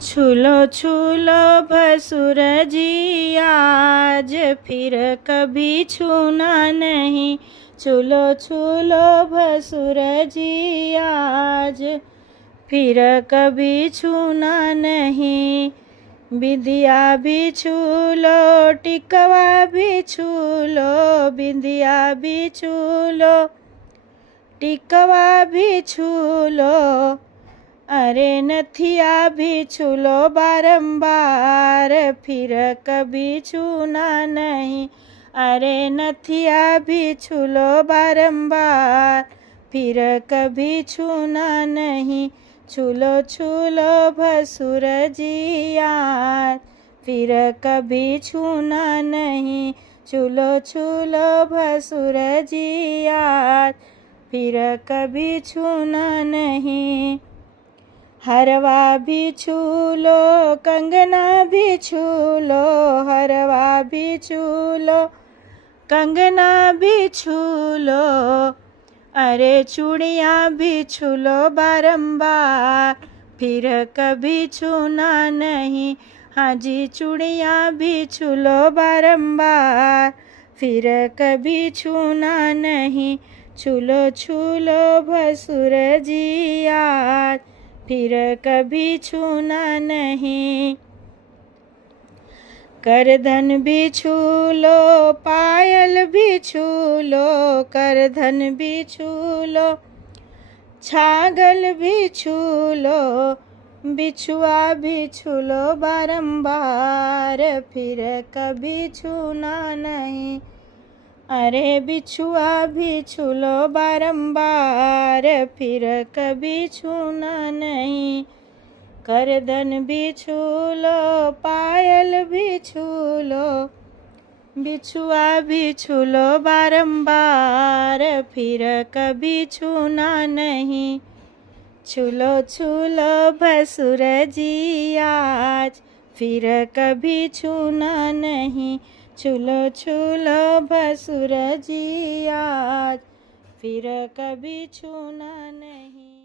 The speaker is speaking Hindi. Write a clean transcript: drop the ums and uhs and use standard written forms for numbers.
छूलो छूलो भसुर जी आज, फिर कभी छूना नहीं। छूलो छूलो भसुर जी आज, फिर कभी छूना नहीं। बिंदिया भी छूलो टिकवा भी छूलो, बिंदिया भी छूलो टिकवा भी छूलो, अरे नथिया भी छूलो बारंबार, फिर कभी छूना नहीं। अरे नथिया भी छूलो बारंबार, फिर कभी छूना नहीं। छूलो छूलो भसुर जी आज, फिर कभी छूना नहीं। छूलो छूलो भसुर जी आज, फिर कभी छूना नहीं। हरवा भी छूलो कंगना भी छूलो, हरवा भी छूलो कंगना भी छूलो, अरे चूड़ियाँ भी छूलो बारंबार, फिर कभी छूना नहीं। हाँ जी चूड़ियाँ भी छूलो बारंबार, फिर कभी छूना नहीं। छूलो छूलो भसुर जी आज, फिर कभी छूना नहीं। करधन भी छूलो पायल भी छूलो, करधन भी छूलो छागल भी छूलो, बिछुआ भी छूलो बारंबार, फिर कभी छूना नहीं। अरे बिछुआ भी छूलो बारंबार, फिर कभी छूना नहीं। करधन भी छूलो पायल भी छूलो, बिछुआ भी छूलो बारंबार, फिर कभी छूना नहीं। छूलो छूलो भसुर जी आज, फिर कभी छूना नहीं। छूलो छूलो भसुर जी आज, फिर कभी छूना नहीं।